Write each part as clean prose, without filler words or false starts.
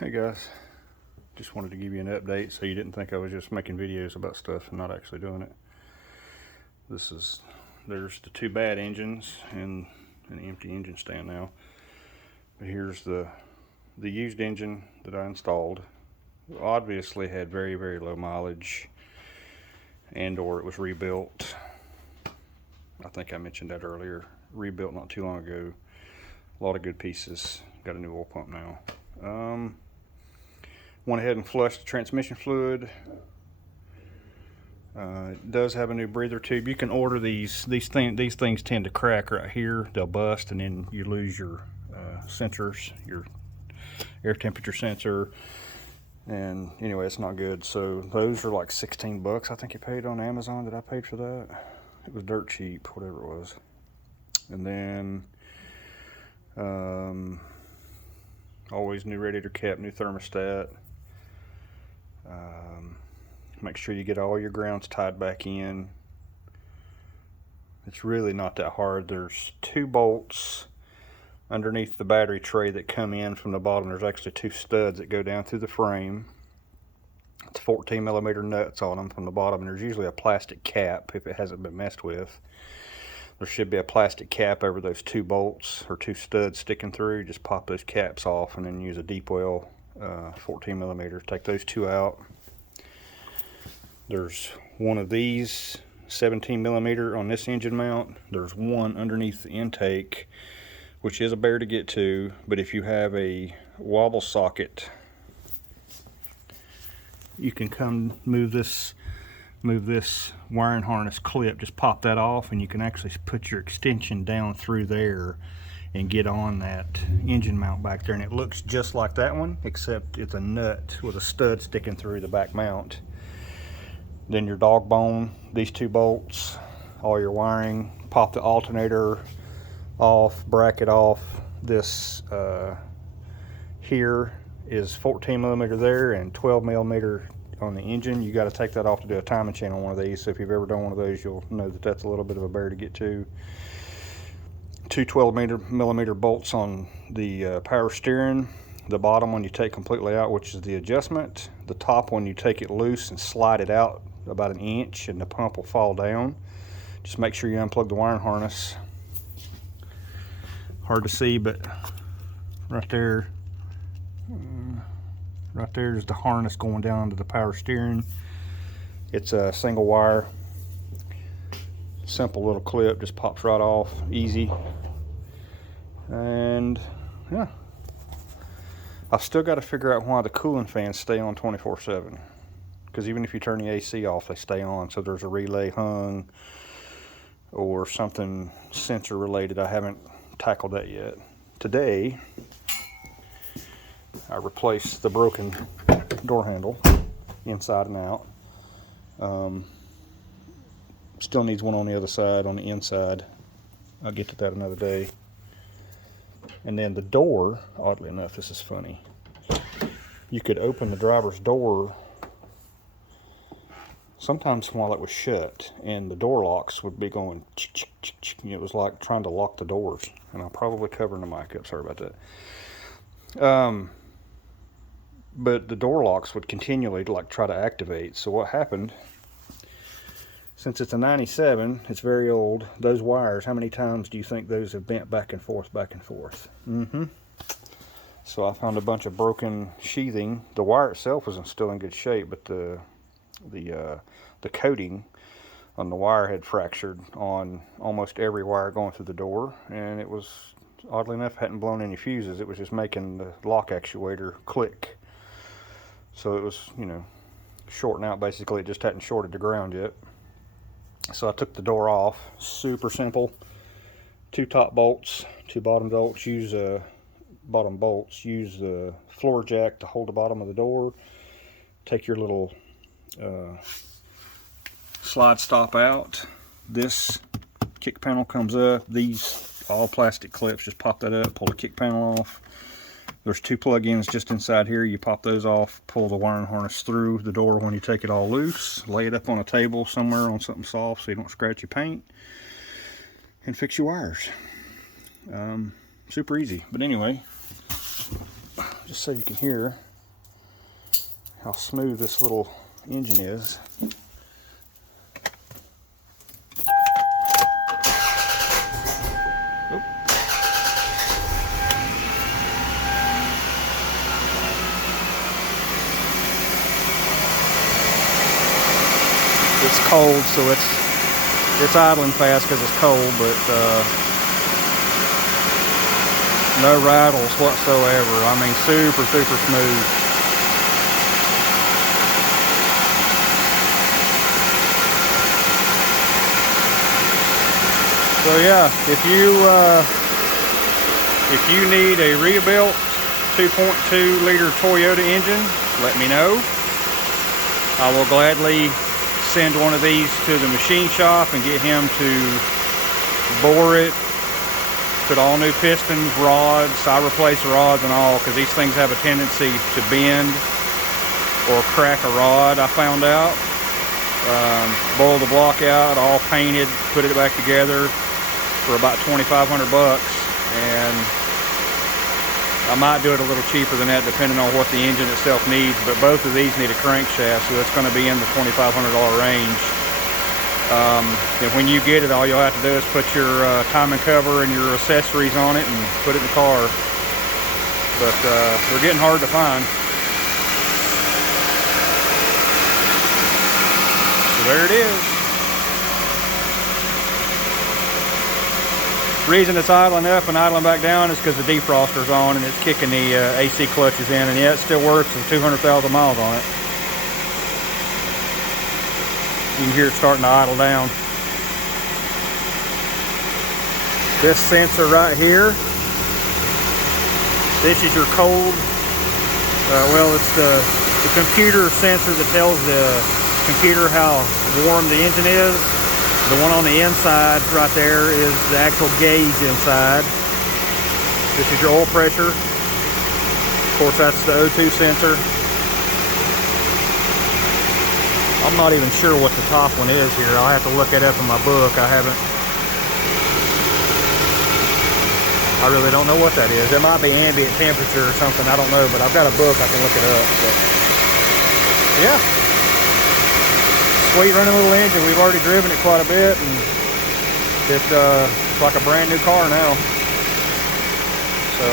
Hey guys, just wanted to give you an update so you didn't think I was just making videos about stuff and not actually doing it. There's the two bad engines and an empty engine stand now. But here's the used engine that I installed. It obviously had very, very low mileage, and or it was rebuilt. I think I mentioned that earlier. Rebuilt not too long ago. A lot of good pieces. Got a new oil pump now. Went ahead and flushed the transmission fluid. It does have a new breather tube. You can order these things tend to crack right here. They'll bust, and then you lose your sensors, your air temperature sensor. And anyway, it's not good. So those are like 16 bucks. I think you paid on Amazon. Did I pay for that? It was dirt cheap, whatever it was. And then always new radiator cap, new thermostat. Make sure you get all your grounds tied back in. It's really not that hard. There's two bolts underneath the battery tray that come in from the bottom. There's actually two studs that go down through the frame. It's 14 millimeter nuts on them from the bottom, and there's usually a plastic cap if it hasn't been messed with. There should be a plastic cap over those two bolts or two studs sticking through. Just pop those caps off and then use a deep well 14 millimeter. Take those two out. There's one of these 17 millimeter on this engine mount. There's one underneath the intake, which is a bear to get to, but if you have a wobble socket, you can come move this wiring harness clip, just pop that off, and you can actually put your extension down through there and get on that engine mount back there. And it looks just like that one, except it's a nut with a stud sticking through the back mount. Then your dog bone, these two bolts, all your wiring, pop the alternator off, bracket off. This here is 14 millimeter there and 12 millimeter on the engine. You got to take that off to do a timing chain on one of these. So if you've ever done one of those, you'll know that that's a little bit of a bear to get to. Two 12 millimeter bolts on the power steering. The bottom one you take completely out, which is the adjustment. The top one you take it loose and slide it out about an inch, and the pump will fall down. Just make sure you unplug the wiring harness. Hard to see, but right there is the harness going down to the power steering. It's a single wire, simple little clip, just pops right off, easy. And yeah, I've still got to figure out why the cooling fans stay on 24/7, because even if you turn the AC off, they stay on. So there's a relay hung or something sensor related. I haven't tackled that yet. Today I replaced the broken door handle inside and out. Still needs one on the other side, on the inside. I'll get to that another day. And then the door, oddly enough, this is funny. You could open the driver's door sometimes while it was shut, and the door locks would be going chick, chick, chick, chick. It was like trying to lock the doors. And I'm probably covering the mic up, sorry about that. But the door locks would continually try to activate. So what happened, since it's a 97, it's very old, those wires, how many times do you think those have bent back and forth, back and forth? So I found a bunch of broken sheathing. The wire itself was still in good shape, but the coating on the wire had fractured on almost every wire going through the door, and it was, oddly enough, hadn't blown any fuses. It was just making the lock actuator click. So it was, shorting out. Basically, it just hadn't shorted the ground yet. So I took the door off. Super simple. Two top bolts, two bottom bolts. Use the floor jack to hold the bottom of the door. Take your little slide stop out. This kick panel comes up. These all plastic clips. Just pop that up. Pull the kick panel off. There's two plug-ins just inside here. You pop those off, pull the wiring harness through the door when you take it all loose, lay it up on a table somewhere on something soft so you don't scratch your paint, and fix your wires. Super easy. But anyway, just so you can hear how smooth this little engine is. It's cold, so it's idling fast because it's cold, but no rattles whatsoever. I mean, super smooth. So yeah, if you need a rebuilt 2.2 liter Toyota engine, let me know. I will gladly send one of these to the machine shop and get him to bore it, put all new pistons, rods. I replace the rods and all because these things have a tendency to bend or crack a rod, I found out. Boil the block out, all painted, put it back together for about $2,500, and I might do it a little cheaper than that depending on what the engine itself needs, but both of these need a crankshaft, so it's going to be in the $2,500 range. And when you get it, all you'll have to do is put your timing cover and your accessories on it and put it in the car. But they're getting hard to find. So there it is. The reason it's idling up and idling back down is because the defroster's on and it's kicking the AC clutches in, and yeah, it still works with 200,000 miles on it. You can hear it starting to idle down. This sensor right here, this is your cold, well, it's the computer sensor that tells the computer how warm the engine is. The one on the inside right there is the actual gauge inside. This is your oil pressure. Of course, that's the O2 sensor. I'm not even sure what the top one is here. I'll have to look it up in my book. I really don't know what that is. It might be ambient temperature or something. I don't know, but I've got a book. I can look it up. But yeah. Sweet running little engine. We've already driven it quite a bit, and it's like a brand new car now. So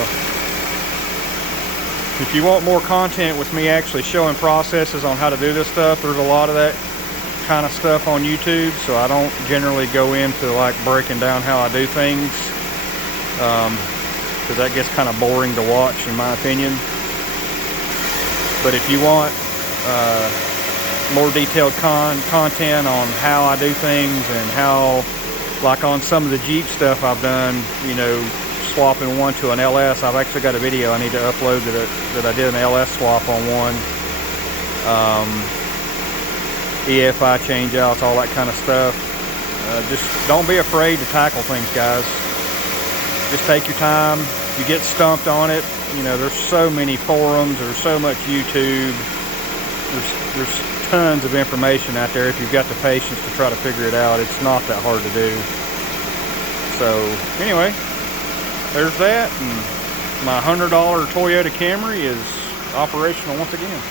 if you want more content with me actually showing processes on how to do this stuff, there's a lot of that kind of stuff on YouTube, so I don't generally go into like breaking down how I do things, because that gets kind of boring to watch in my opinion. But if you want more detailed content on how I do things and how, like on some of the Jeep stuff I've done, you know, swapping one to an LS. I've actually got a video I need to upload that I did an LS swap on one. EFI change outs, all that kind of stuff. Just don't be afraid to tackle things, guys. Just take your time. If you get stumped on it, you know, there's so many forums, there's so much YouTube, there's tons of information out there if you've got the patience to try to figure it out. It's not that hard to do. So anyway, there's that, and my $100 Toyota Camry is operational once again.